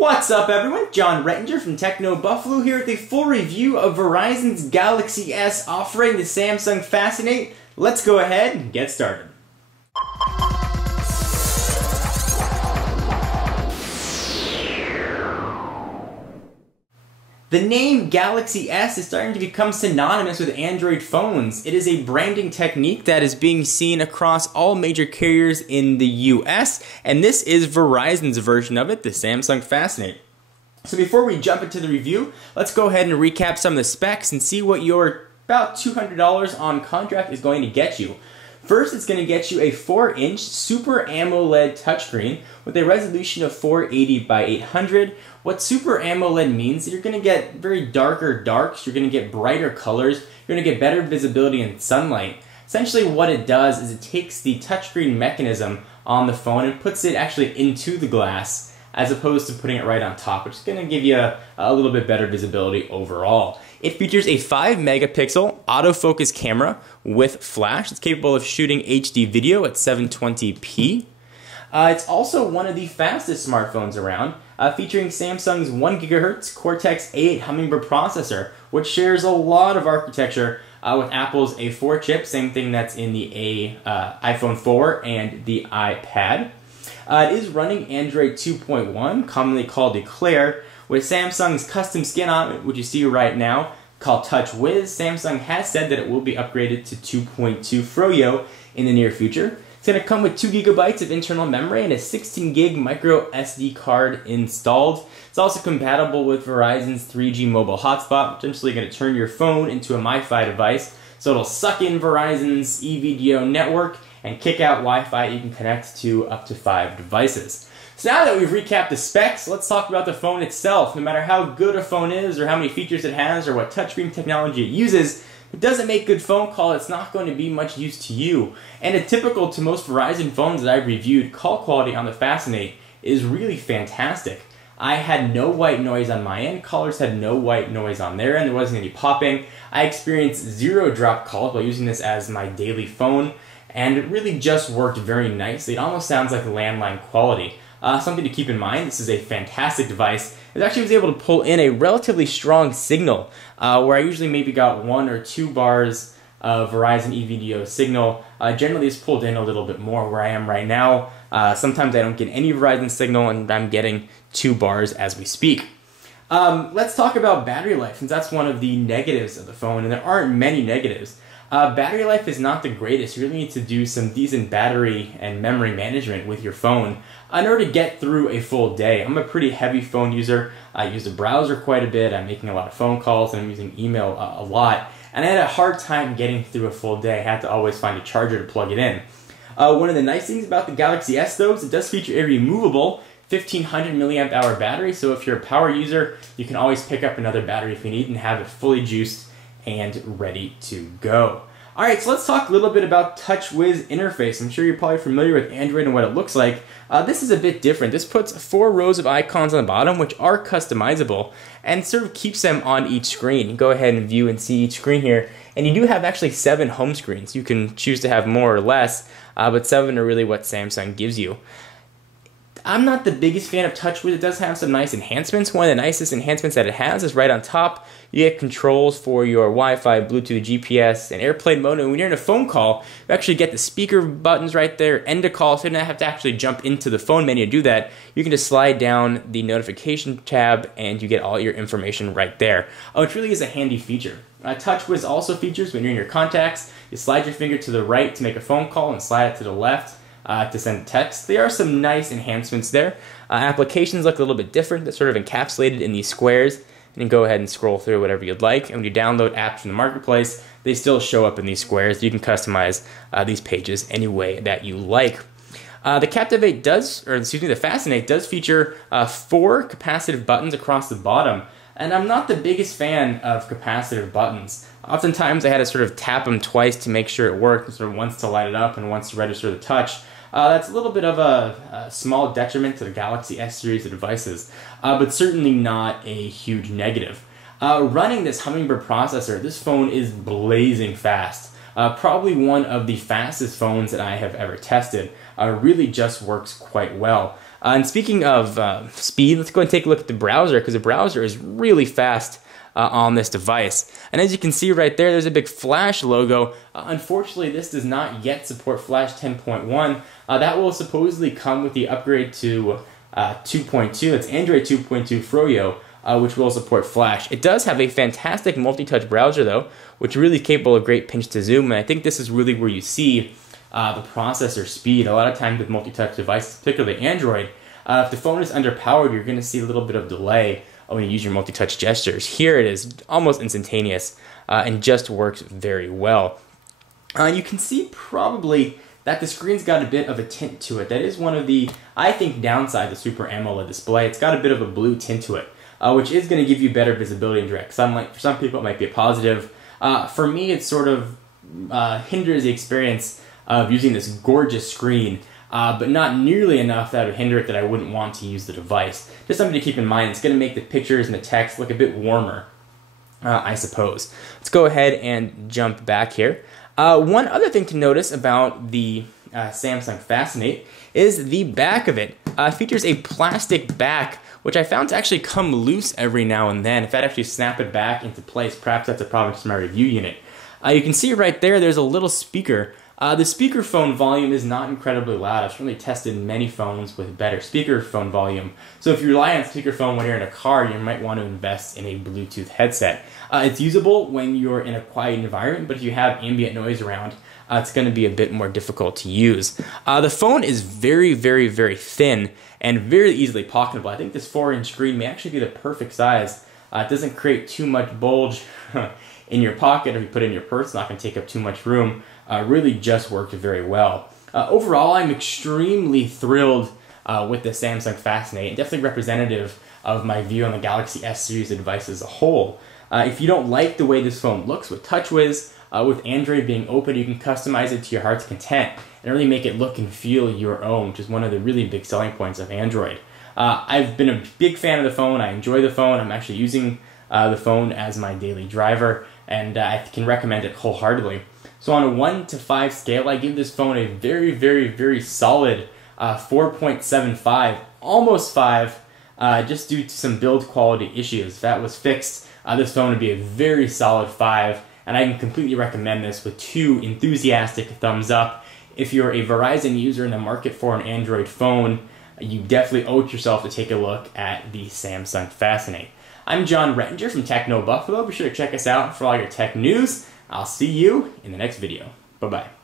What's up everyone, John Rettinger from TechnoBuffalo here with a full review of Verizon's Galaxy S offering the Samsung Fascinate. Let's go ahead and get started. The name Galaxy S is starting to become synonymous with Android phones. It is a branding technique that is being seen across all major carriers in the US, and this is Verizon's version of it, the Samsung Fascinate. So before we jump into the review, let's go ahead and recap some of the specs and see what your about $200 on contract is going to get you. First, it's going to get you a 4-inch Super AMOLED touchscreen with a resolution of 480 by 800. What Super AMOLED means is you're going to get very darker darks, you're going to get brighter colors, you're going to get better visibility in sunlight. Essentially what it does is it takes the touchscreen mechanism on the phone and puts it actually into the glass as opposed to putting it right on top, which is going to give you a little bit better visibility overall. It features a 5-megapixel autofocus camera with flash. It's capable of shooting HD video at 720p. It's also one of the fastest smartphones around, featuring Samsung's 1 GHz Cortex-A8 Hummingbird processor, which shares a lot of architecture with Apple's A4 chip, same thing that's in the iPhone 4 and the iPad. It is running Android 2.1, commonly called Eclair, with Samsung's custom skin on it, which you see right now, called Touchwiz. Samsung has said that it will be upgraded to 2.2 Froyo in the near future. It's going to come with 2 GB of internal memory and a 16 gig micro SD card installed. It's also compatible with Verizon's 3G mobile hotspot, potentially going to turn your phone into a MiFi device. So it'll suck in Verizon's eVideo network and kick out Wi-Fi you can connect to up to 5 devices. So now that we've recapped the specs, let's talk about the phone itself. No matter how good a phone is or how many features it has or what touchscreen technology it uses, if it doesn't make good phone call, it's not going to be much use to you. And typical to most Verizon phones that I've reviewed, call quality on the Fascinate is really fantastic. I had no white noise on my end, callers had no white noise on their end, there wasn't any popping. I experienced 0 drop calls while using this as my daily phone, and it really just worked very nicely. It almost sounds like landline quality. Something to keep in mind, this is a fantastic device. It actually was able to pull in a relatively strong signal, where I usually maybe got 1 or 2 bars of Verizon eVideo signal. Generally it's pulled in a little bit more where I am right now. Sometimes I don't get any Verizon signal and I'm getting 2 bars as we speak. Let's talk about battery life, since that's one of the negatives of the phone, and there aren't many negatives. Battery life is not the greatest. You really need to do some decent battery and memory management with your phone in order to get through a full day. I'm a pretty heavy phone user. I use the browser quite a bit. I'm making a lot of phone calls and I'm using email a lot. And I had a hard time getting through a full day. I had to always find a charger to plug it in. One of the nice things about the Galaxy S though is it does feature a removable 1500 milliamp hour battery. So if you're a power user, you can always pick up another battery if you need and have it fully juiced and ready to go. Alright, so let's talk a little bit about Touchwiz interface. I'm sure you're probably familiar with Android and what it looks like. This is a bit different. This puts 4 rows of icons on the bottom, which are customizable, and sort of keeps them on each screen. You go ahead and view and see each screen here, and you do have actually 7 home screens. You can choose to have more or less, but 7 are really what Samsung gives you. I'm not the biggest fan of Touchwiz. It does have some nice enhancements. One of the nicest enhancements that it has is right on top. You get controls for your Wi-Fi, Bluetooth, GPS, and airplane mode. And when you're in a phone call, you actually get the speaker buttons right there, end a call, so you don't have to actually jump into the phone menu to do that. You can just slide down the notification tab and you get all your information right there. Oh, it really is a handy feature. Touchwiz also features when you're in your contacts, you slide your finger to the right to make a phone call and slide it to the left to send text. There are some nice enhancements there. Applications look a little bit different. They're sort of encapsulated in these squares. And you can go ahead and scroll through whatever you'd like. And when you download apps from the marketplace, they still show up in these squares. You can customize these pages any way that you like. The the Fascinate does feature 4 capacitive buttons across the bottom. And I'm not the biggest fan of capacitive buttons. Oftentimes I had to sort of tap them twice to make sure it worked, sort of once to light it up and once to register the touch. That's a little bit of a small detriment to the Galaxy S series of devices, but certainly not a huge negative. Running this Hummingbird processor, this phone is blazing fast. Probably one of the fastest phones that I have ever tested. Really just works quite well. And speaking of speed, let's go and take a look at the browser, because the browser is really fast on this device. And as you can see right there, there's a big Flash logo. Unfortunately, this does not yet support Flash 10.1. That will supposedly come with the upgrade to 2.2. That's Android 2.2 Froyo, which will support Flash. It does have a fantastic multi-touch browser, though, which is really capable of great pinch to zoom. And I think this is really where you see the processor speed. A lot of times with multi-touch devices, particularly Android, if the phone is underpowered, you're going to see a little bit of delay when you use your multi-touch gestures. Here it is almost instantaneous and just works very well. You can see probably that the screen's got a bit of a tint to it. That is one of the, I think, downsides of the Super AMOLED display. It's got a bit of a blue tint to it, which is going to give you better visibility in direct sunlight. For some people, it might be a positive. For me, it sort of hinders the experience of using this gorgeous screen, but not nearly enough that would hinder it that I wouldn't want to use the device. Just something to keep in mind. It's going to make the pictures and the text look a bit warmer, I suppose. Let's go ahead and jump back here. One other thing to notice about the Samsung Fascinate is the back of it. Features a plastic back, which I found to actually come loose every now and then. If I'd actually snap it back into place, perhaps that's a problem with my review unit. You can see right there, there's a little speaker. The speakerphone volume is not incredibly loud. I've certainly tested many phones with better speakerphone volume. So if you rely on speakerphone when you're in a car, you might want to invest in a Bluetooth headset. It's usable when you're in a quiet environment, but if you have ambient noise around, it's going to be a bit more difficult to use. The phone is very, very, very thin and very easily pocketable. I think this 4-inch screen may actually be the perfect size. It doesn't create too much bulge in your pocket, or if you put it in your purse, it's not going to take up too much room. Really just worked very well. Overall, I'm extremely thrilled with the Samsung Fascinate, and definitely representative of my view on the Galaxy S series of devices as a whole. If you don't like the way this phone looks with TouchWiz, with Android being open, you can customize it to your heart's content and really make it look and feel your own, which is one of the really big selling points of Android. I've been a big fan of the phone. I enjoy the phone. I'm actually using the phone as my daily driver, and I can recommend it wholeheartedly. So on a 1 to 5 scale, I give this phone a very, very, very solid 4.75, almost 5, just due to some build quality issues. If that was fixed, this phone would be a very solid 5, and I can completely recommend this with 2 enthusiastic thumbs up. If you're a Verizon user in the market for an Android phone, you definitely owe it yourself to take a look at the Samsung Fascinate. I'm John Rettinger from TechnoBuffalo. Be sure to check us out for all your tech news. I'll see you in the next video. Bye-bye.